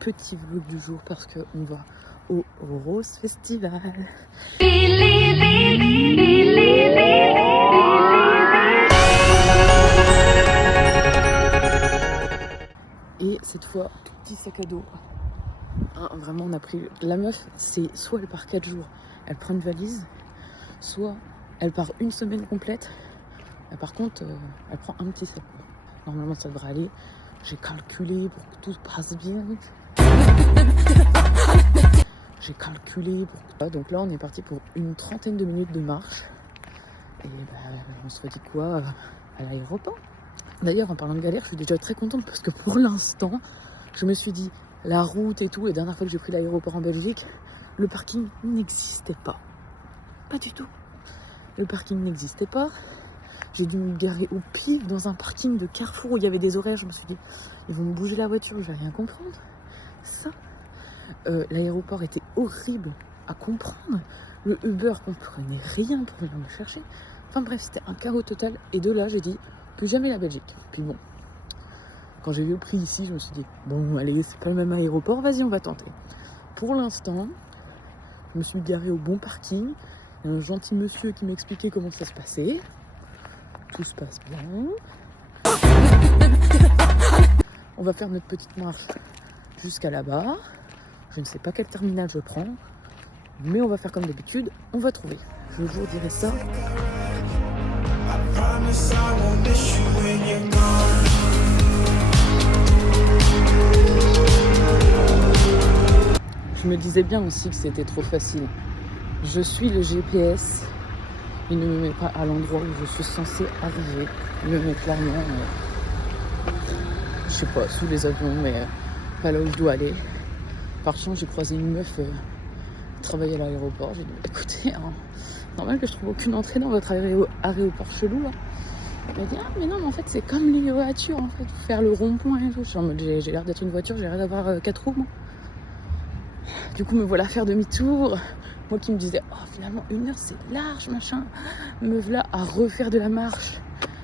petit vlog du jour parce qu'on va au Rose Festival. Et cette fois, tout petit sac à dos. Ah, vraiment, on a pris... La meuf, c'est soit elle part 4 jours, elle prend une valise, soit elle part une semaine complète. Et par contre, elle prend un petit sac. Normalement, ça devrait aller. J'ai calculé pour que tout se passe bien. J'ai calculé pour que... Donc là, on est parti pour une 30aine de minutes de marche. Et on se redit quoi à l'aéroport. D'ailleurs, en parlant de galère, je suis déjà très contente parce que pour l'instant, je me suis dit, la route et tout, la dernière fois que j'ai pris l'aéroport en Belgique, le parking n'existait pas. Pas du tout. Le parking n'existait pas. J'ai dû me garer au pif dans un parking de Carrefour où il y avait des horaires. Je me suis dit, ils vont me bouger la voiture, je vais rien comprendre. Ça, l'aéroport était horrible à comprendre. Le Uber comprenait rien pour venir me chercher. Enfin bref, c'était un chaos total. Et de là, j'ai dit, plus jamais la Belgique. Puis bon, quand j'ai vu le prix ici, je me suis dit, bon, allez, c'est pas le même aéroport, vas-y, on va tenter. Pour l'instant, je me suis garée au bon parking. Il y a un gentil monsieur qui m'expliquait comment ça se passait. Tout se passe bien. On va faire notre petite marche jusqu'à là-bas. Je ne sais pas quel terminal je prends, mais on va faire comme d'habitude, on va trouver. Je vous dirai ça. Je me disais bien aussi que c'était trop facile. Je suis le GPS. Il ne me met pas à l'endroit où je suis censée arriver. Il me met clairement, je sais pas, sous les avions, mais pas là où je dois aller. Par chance, j'ai croisé une meuf qui travaillait à l'aéroport. J'ai dit, écoutez, normal que je trouve aucune entrée dans votre aéroport chelou là. Elle m'a dit, ah mais non, mais en fait c'est comme les voitures, en fait, faut faire le rond-point et tout. Je suis en mode, j'ai l'air d'être une voiture, j'ai l'air d'avoir 4 roues moi. Du coup, me voilà faire demi-tour. Moi qui me disais, oh finalement 1 heure c'est large, machin. Me voilà à refaire de la marche.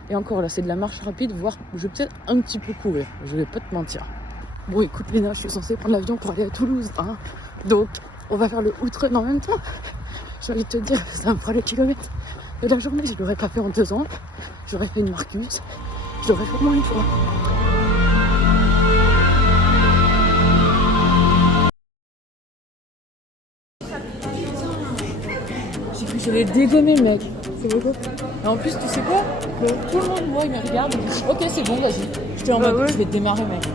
Et encore là, c'est de la marche rapide, voire je vais peut-être un petit peu courir. Je vais pas te mentir. Bon, écoute Léna, je suis censée prendre l'avion pour aller à Toulouse, hein. Donc, on va faire le outre en même temps. J'ai envie de te dire, ça me fera les kilomètres de la journée. Je l'aurais pas fait en 2 ans. J'aurais fait une Marcus. Je l'aurais fait au moins une fois. Je l'ai dégommé le mec. C'est beau. Et en plus, tu sais quoi? Tout le monde, moi, il me regarde. Il me dit, ok, c'est bon, vas-y. J'étais en mode, ouais. Je vais te démarrer, mec.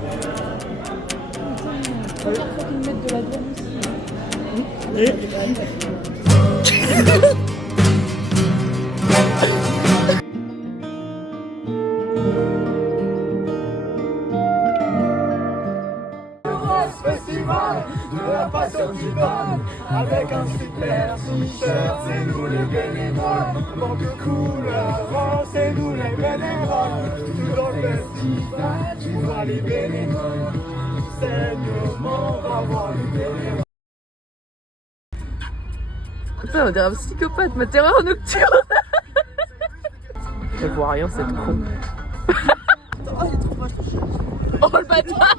Première fois qu'ils me mettent de la douane ici. Oui. Festival de la passion qui donne avec un super t-shirt, c'est nous les bénévoles. Manque couleur, c'est nous les bénévoles. Tout dans le festival, tu vois les bénévoles. Saignement, on va voir les bénévoles. Putain, on dirait un psychopathe, ma terreur nocturne. Elle voit rien, cette con. Oh, il est trop moche. Oh le bâtard.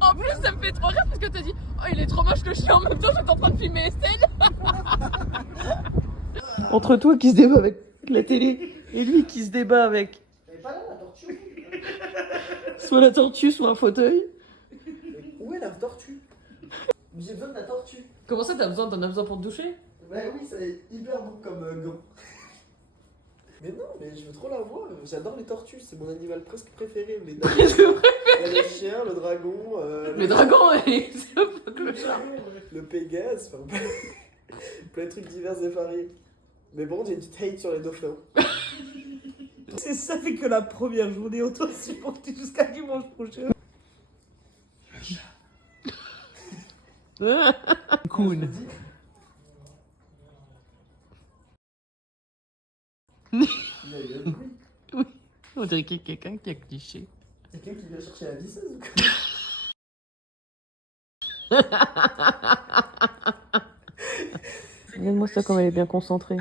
En plus, ça me fait trop rire parce que t'as dit, oh il est trop moche le chien. En même temps, j'étais en train de filmer Estelle. Entre toi qui se débat avec la télé et lui qui se débat avec... Elle est pas là, la tortue. Soit la tortue, soit un fauteuil. Où est la tortue? J'ai besoin de la tortue. Comment ça, t'en as besoin pour te doucher? Bah oui, c'est hyper bon comme gant. Mais non, mais je veux trop la voir. J'adore les tortues, c'est mon animal presque préféré. Les Presque préféré. Il y a le chien, le dragon. Le dragon, c'est un peu clochard. Le Pégase, enfin, plein de trucs divers et variés. Mais bon, j'ai une petite hate sur les dauphins. Ça fait que la première journée, on doit supporter jusqu'à dimanche prochain. Cool. Oui, on dirait qu'il y a quelqu'un qui a cliché. Quelqu'un qui vient chercher la visseuse ou quoi? Regarde-moi ça comme elle est bien concentrée.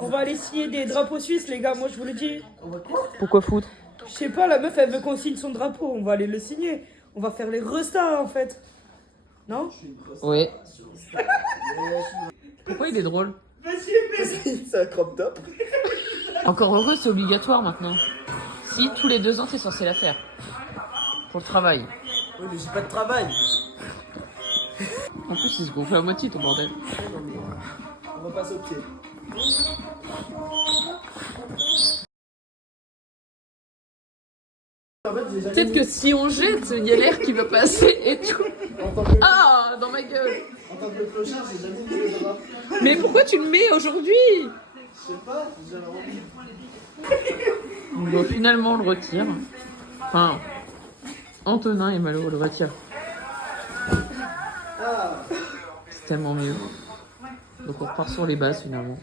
On va aller signer des drapeaux suisses, les gars, moi je vous le dis. Pourquoi foutre? Je sais pas, la meuf elle veut qu'on signe son drapeau, on va aller le signer. On va faire les restas en fait. Non? Oui. Pourquoi il est drôle? C'est un crop top. Encore heureux, c'est obligatoire maintenant. Si, tous les 2 ans, t'es censé la faire. Pour le travail. Oui, mais j'ai pas de travail. En plus, il se gonfle à moitié, ton bordel. On va passer au pied. En fait, j'ai jamais Peut-être que si on jette, il y a l'air qui va passer et tout. En tant que, Ah, dans ma gueule. en tant que clochard, j'ai jamais mis les draps. Mais pourquoi tu le mets aujourd'hui? Je sais pas, j'avais envie. Bon, finalement, on le retire. Enfin, Antonin et Malo le retire. Ah. C'est tellement mieux. Donc on repart sur les bases finalement.